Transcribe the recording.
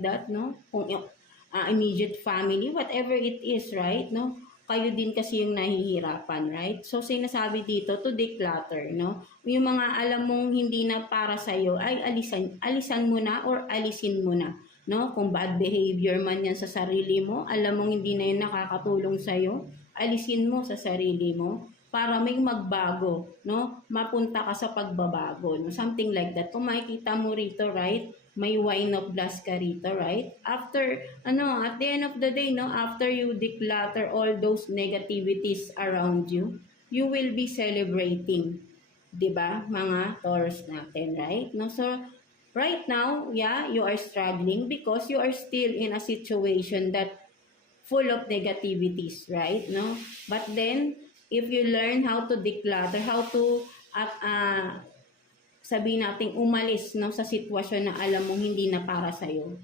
that, no? Kung immediate family, whatever it is, right? No? Kayo din kasi yung nahihirapan, right? So, sinasabi dito to declutter, no? Yung mga alam mong hindi na para sa'yo, ay alisan mo na or alisin mo na, no? Kung bad behavior man yan sa sarili mo, alam mong hindi na yun nakakatulong sa'yo, alisin mo sa sarili mo para may magbago, no? Mapunta ka sa pagbabago, no? Something like that. Kung makikita mo rito, right? May wine of glass ka rito, right? After, at the end of the day, no, after you declutter all those negativities around you, you will be celebrating, di ba, mga Taurus natin, right? No, so, right now, yeah, you are struggling because you are still in a situation that full of negativities, right? No, but then, if you learn how to declutter, how to sabihin natin umalis, no, sa sitwasyon na alam mong hindi na para sa'yo,